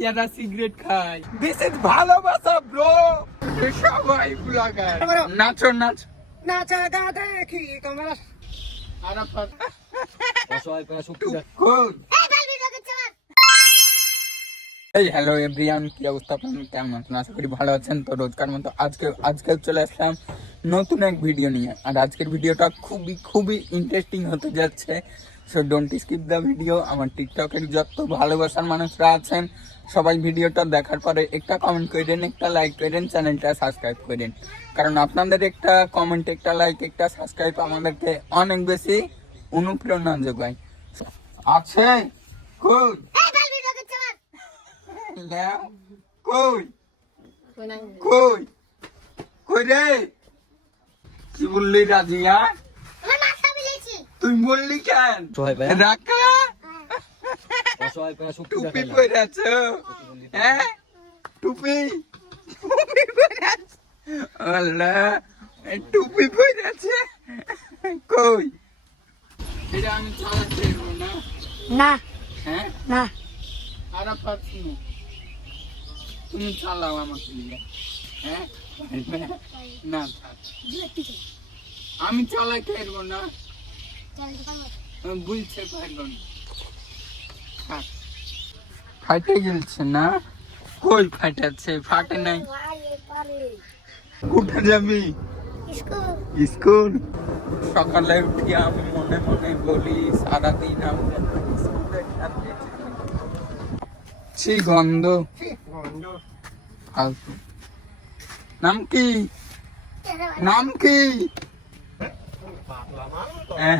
ভাইয়ারা সিগারেট খায়। This is ভালোবাসা ব্রো। সবাই ব্লগার। নাচো নাচ নাচা গা দেখি কমলা আরাফাত অসহায় পেয়ে শক্তি দেখ। কোন এই হ্যালো এভরিওয়ান, কি অবস্থা আপনাদের? কেমন আছেন? আশা করি ভালো আছেন। তো রোজকার মতো আজকে চলে আসলাম নতুন এক ভিডিও নিয়ে। আর আজকের ভিডিওটা খুবই ইন্টারেস্টিং হতে যাচ্ছে। So don't skip the video. আমার টিকটকের যত ভালোবাসার মানুষরা আছেন সবাই ভিডিওটা দেখার পরে একটা কমেন্ট করেন, একটা লাইক করেন, চ্যানেলটা সাবস্ক্রাইব করেন। কারণ আপনাদের একটা কমেন্ট, একটা লাইক, একটা সাবস্ক্রাইব আমাদেরকে অনেক বেশি অনুপ্রেরণা যোগায়। আছে কই কই কই কই রে? কি বললি রাজিয়া? তুই বললি কেন? রাখা অসহায় পেয়ে শক্তি টুপি দেখাইলাম। পরে আছো? হ্যাঁ টুপি পরে আছে। আল্লাহ টুপি পরে আছে। কই এটা আমি চালাতে পারবো না। না হ্যাঁ না আরাফাত তুমি চালাও আমাকে নিয়ে। হ্যাঁ না থাক। আমি চালাতে পারবো না, বুঝতে পারবো না। থাক। ফাটে গেছে না? কই ফাটাচ্ছে? ফাটে নাই। কোথায় যাবি? স্কুল। সকালে উঠি আমি মনে মনে বলি সারাদিন আমি স্কুলের সাথে ছি গন্ধ ফালতু। নাম কি? নাম কি?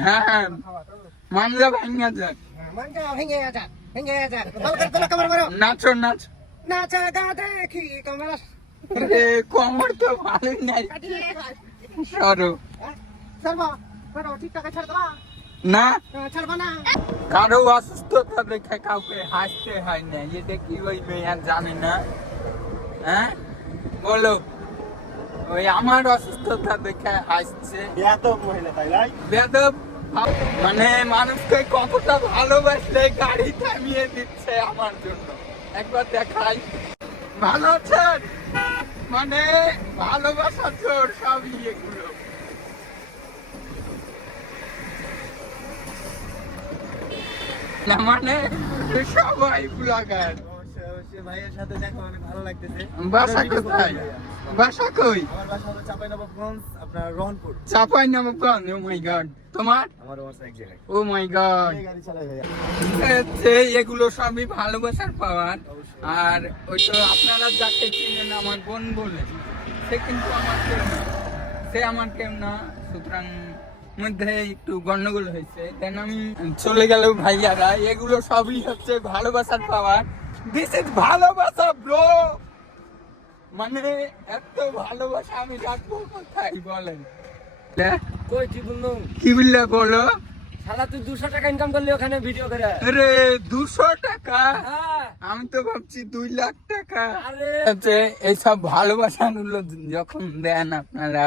হ্যাঁ মানজা ভাঙ্গা যাক। মনটা ভেঙে যা ভেঙে যা বল কর কমর মারো নাচো নাচ। নাচা গা দেখি কমলা রে কোমর তো ভালো নাই। সরো সর্ব বড় টিকটকে ছাড় দাও না। ছাড়বা না কারো অসুস্থতা দেখে কাউকে হাসতে হয় না। এটা কি ওই মেয়ে জানে না? হ্যাঁ বলো। ওই আমার অসুস্থতা দেখে হাসছে। বেয়াদব। মানে মানুষকে কতটা ভালোবাসলে গাড়ি থামিয়ে দিচ্ছে আমার জন্য। একবার দেখাই। ভালো আছেন? মানে ভালোবাসার জোর সবই এগুলো। না মানে সবাই ব্লগার। ভাইয়ের সাথে দেখা অনেক ভালো লাগতেছে। বাসা কোথায়? বাসা কই? আমার বাসা হলো চাঁপাইনবাবগঞ্জ, আপনার রহনপুর। চাঁপাইনবাবগঞ্জ। ও মাই গড। তোমার? আমার বাসা এক জায়গায়। ও মাই গড। এই গাড়ি চালাই ভাইয়া। এগুলো সবই ভালোবাসার পাওয়ার। আর ওই তো আপনারা যাকে চিনেন আমার বোন বলে, সে কিন্তু আমার কেউ না। সে আমার কেউ না। সুতরাং মধ্যে একটু গন্ডগোল হয়েছে। দেন আমি চলে গেল ভাইয়ারা। এগুলো সবই হচ্ছে ভালোবাসার পাওয়ার। দিস ইজ ভালোবাসা ব্রো। মানে এত ভালোবাসা আমি রাখবো কোথায় বলেন? কই কি বললো? কি বললে বলো? শালা তুই 200 টাকা ইনকাম করলি ওখানে ভিডিও করে। আরে 200 টাকা? হ্যাঁ আমি তো ভাবছি 2 লাখ টাকা। আরে এইসব ভালোবাসাগুলো যখন দেন আপনারা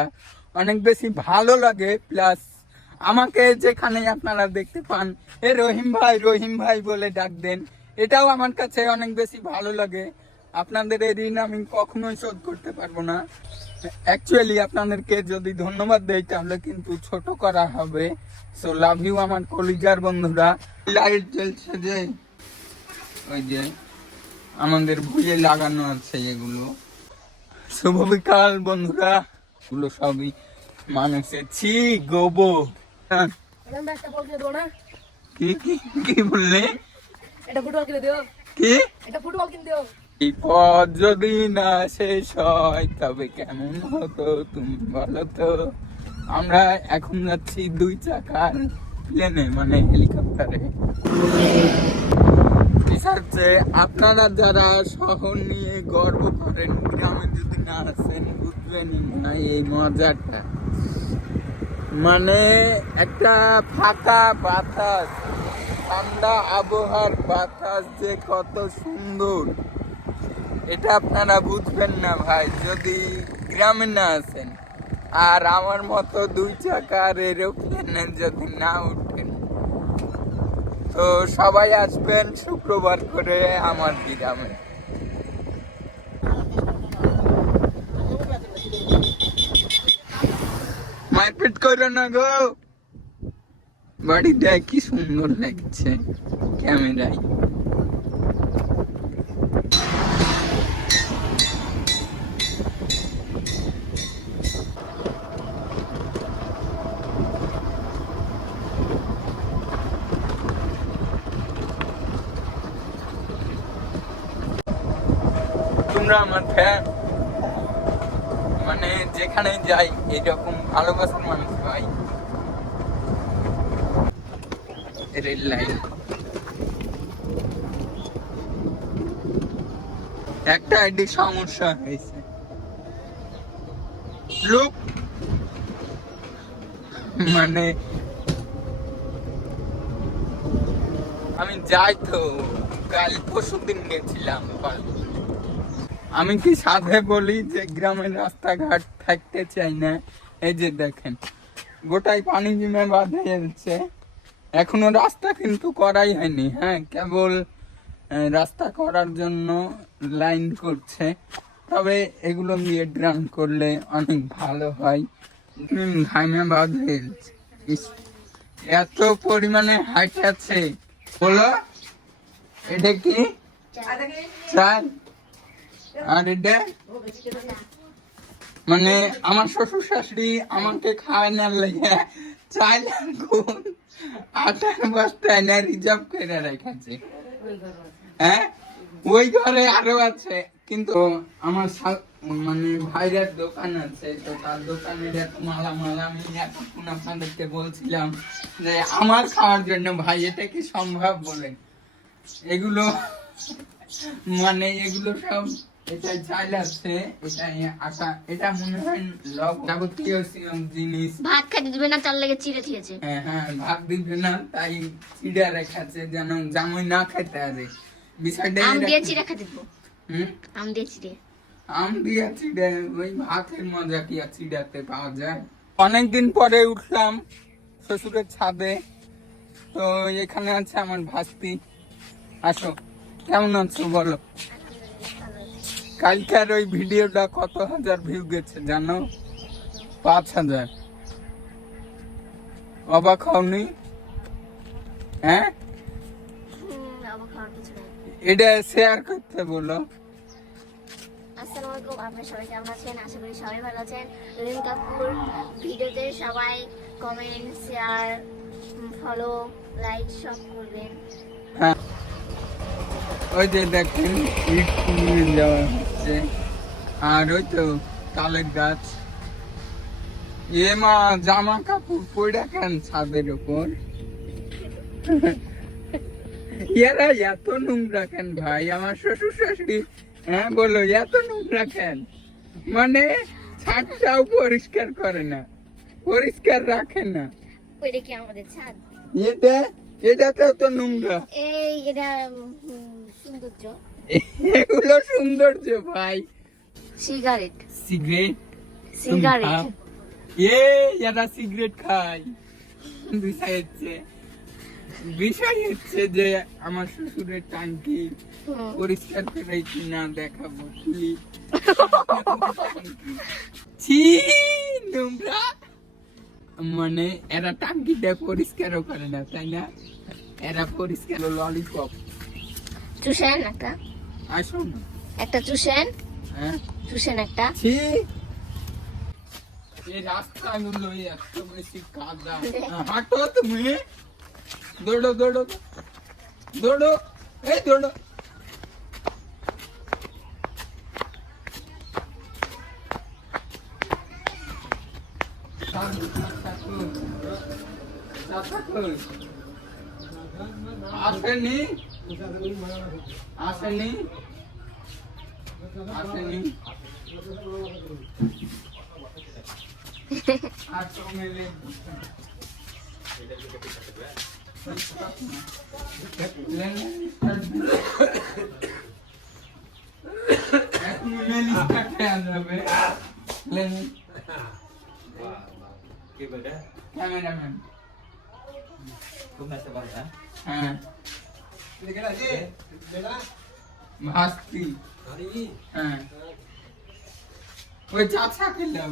অনেক বেশি ভালো লাগে। প্লাস আমাকে যেখানে আপনারা দেখতে পান এ রহিম ভাই বলে ডাক দেন, এটাও আমার কাছে অনেক বেশি ভালো লাগে। আপনাদের এই ঋণ আমি কখনোই শোধ করতে পারবো না। অ্যাকচুয়ালি আপনাদেরকে যদি ধন্যবাদ দেই তাহলে কিন্তু ছোট করা হবে। সো লাভ ইউ আমার কলিজার বন্ধুরা। লাইট জ্বলছে যে ওই যে আমাদের ভুঁয়ে লাগানো আছে এগুলো। শুভ বিকাল বন্ধুরা। এগুলো সবই মানুষের ছি গোবো। একটা বল দিয়ে দাও না কি কি কি বললে? এটা ফুটবল কিনে দিও কি? এটা ফুটবল কিনে দিও এই পথ যদি না শেষ হয় তবে কেমন হতো তুমি বলো তো? আমরা এখন যাচ্ছি 2 চাকার প্লেনে, মানে হেলিকপ্টারে। হচ্ছে আপনারা যারা শহর নিয়ে গর্ব করেন, গ্রামে যদি না আসেন বুঝবেন না এই মজাটা। মানে একটা ফাঁকা বাতাস, ঠান্ডা আবহাওয়ার বাতাস যে কত সুন্দর, এটা আপনারা বুঝবেন না ভাই যদি গ্রামে না আসেন। আর আমার মতো 2 চাকার এরোপ্লেনে যদি না উঠেন তো সবাই আসবেন শুক্রবার করে আমার গ্রামে। মারপিট করো না গো। বাড়িটা কি সুন্দর লাগছে ক্যামেরায়। তোমরা আমার ফ্যান, মানে যেখানে যাই এরকম ভালোবাসার মানুষ ভাই। রেল লাইন একটা আইডি সমস্যা হয়েছে। লোক মানে আমি যাই তো, কাল পরশু দিন গেছিলাম। আমি কি সাধে বলি যে গ্রামের রাস্তাঘাট থাকতে চাই না? এই যে দেখেন গোটাই পানি জমে বাঁধে যাচ্ছে। এখনো রাস্তা কিন্তু করাই হয়নি। হ্যাঁ, কেবল রাস্তা করার জন্য লাইন করছে। তবে এগুলো নিয়ে ড্রাম করলে অনেক ভালো হয়। ঘামে বাঁধে এত পরিমাণে হাইট আছে। বলো এটা কি চাল? আর এটা মানে আমার শ্বশুর শাশুড়ি আমাকে খাওয়াই না লেগে চাল গুণ আটার বস্তায় না রিজার্ভ করে রেখেছে। হ্যাঁ, ওই ঘরে আরো আছে। কিন্তু আমার মানে ভাইয়ের দোকান আছে, তো তার দোকানের এত মালামাল আমি এতক্ষণ আপনাদেরকে বলছিলাম যে আমার খাওয়ার জন্য। ভাই এটা কি সম্ভব বলেন? এগুলো মানে এগুলো সব, এটা চাল আছে, এটা আটা, এটা মনে হয় যাবতীয় জিনিস। ভাত খাইতে দিবে না, চাল লেগে চিড়ে দিয়েছে। হ্যাঁ হ্যাঁ, ভাত দিবে না তাই চিড়া রেখেছে যেন জামাই না খেতে আরে বিষয়টা। আম দিয়ে চিড়ে খেতে দিব। আম দিয়ে চিড়ে, আম দিয়ে চিড়ে, ওই ভাতের মজা কি আর চিড়াতে পাওয়া যায়? অনেকদিন পরে উঠলাম শ্বশুরের ছাদে। তো এখানে আছে আমার ভাস্তি। আসো, কেমন আছো বলো? কালকের ওই ভিডিওটা কত হাজার ভিউ গেছে জানো? 5,000। অবাক হওনি? হ্যাঁ, এটা শেয়ার করতে বলো। আসসালামু আলাইকুম, আপনারা সবাই কেমন আছেন? আশা করি সবাই ভালো আছেন। রহিম কাপুর ভিডিওতে সবাই কমেন্ট, শেয়ার, ফলো, লাইক সব করবেন। হ্যাঁ, ওই যে দেখেন ইট নিয়ে যাওয়া হচ্ছে। আর ওই তো তালের গাছ। এ মা, জামা কাপড় পরে কেন ছাদের উপর? এরা এত নোংরা কেন ভাই? আমার শ্বশুর শাশুড়ি হ্যাঁ বলো, এত নোংরা কেন? মানে ছাদটাও পরিষ্কার করে না, পরিষ্কার রাখে না। ওইটা কি আমাদের ছাদ? এটাতেও তো নোংরা। এই এটা সৌন্দর্য। এগুলো সৌন্দর্য ভাই। Cigarette, cigarette, cigarette. এরা সিগারেট খায়। বিষয় হচ্ছে যে আমার শ্বশুরের টাঙ্কি পরিষ্কার করে কিনা দেখাবো। ছি, নোংরা। মানে এরা টাঙ্কিটা পরিষ্কারও করে না, তাই না? এরা পরিষ্কার ললিপপ চুষেন একটা, আসো না একটা চুষেন। হ্যাঁ, চুষেন একটা। ছি, এই রাস্তাগুলো এত বেশি কাদা। হাঁটো তুমি, দৌড়ো দৌড়ো দৌড়ো, এই দৌড়ো। আসেনি, আসেনি, আসেনি। ক্যামেরাম্যান হ্যাঁ, ভাস্তি হ্যাঁ, ওই চাপসা খেলাম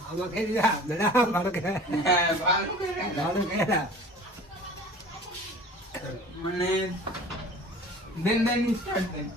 ভালো খেয়ে যা বেড়া ভালো খেয়ে হ্যাঁ ভালো করে ভালো খেয়ে যা মানে দেন স্টার্ট দেন